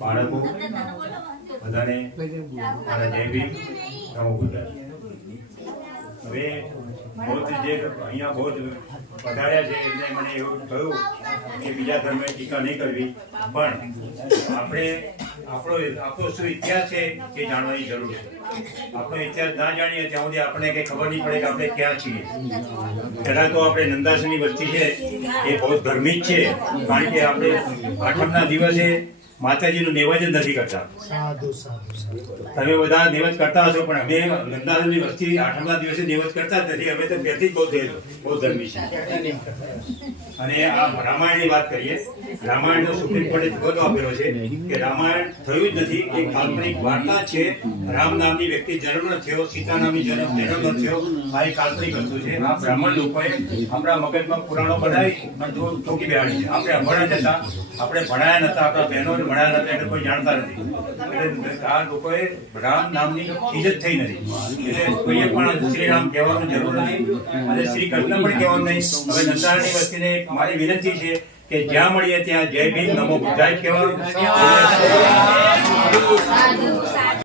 બાળકો બધાને મારા જય ભીમ નમો બુદ્ધાય. હવે બૌદ્ધ જે અહીંયા બૌદ્ધ પધાર્યા છે એમને મને એવું કહ્યું કે બીજા ધર્મે ટીકા નહીં કરવી, પણ આપણે આપણો શું ઇતિહાસ છે એ જાણવાની જરૂર છે. આપણો ઇતિહાસ ના જાણીએ ત્યાં સુધી આપણને કંઈ ખબર નહીં પડે કે આપણે ક્યાં છીએ. પહેલાં તો આપણે નંદાસની વસ્તી છે એ બહુ ધર્મી જ છે, કારણ કે આપણે આઠમના દિવસે માતાજીનું નેવજ જ નથી કરતા. તમે બધા નેવજ કરતા હશો, પણ અમે નંદાસની વસ્તી આઠમના દિવસે નેવજ કરતા જ નથી. અમે તો પહેરથી જ બહુ ધર્મી છે. અને આ રામાયણની વાત કરીએ, રામાયણનો સુપ્રીમ કોર્ટે ચુકાદો આપેલો છે કે રામાયણ થયું જ નથી, એ કાલ્પનિક વાર્તા છે. રામ નામની વ્યક્તિ જન્મ ન થયો, સીતા નામની જન્મ ન થયો, આ એક કાલ્પનિક વસ્તુ છે. આ બ્રાહ્મણ લોકોએ આપણા મગજમાં પુરાણો બનાવી ઠોકી બેહાડી છે. આપણે અભણ્યા હતા, આપણે ભણાયા નતા, આપણા બહેનોને ભણાયા નતા, એટલે કોઈ જાણતા નથી. એટલે આ લોકોએ રામ નામની ચીજ જ થઈ નથી, એટલે કોઈએ પણ શ્રી રામ કહેવાનું જરૂર નથી અને શ્રી કૃષ્ણ પણ કહેવાનું નહીં. હવે નંદાની વસ્તીને મારી વિનંતી છે કે જ્યાં મળીએ ત્યાં જય ભીમ નમો બુદ્ધાય કહેવાનું.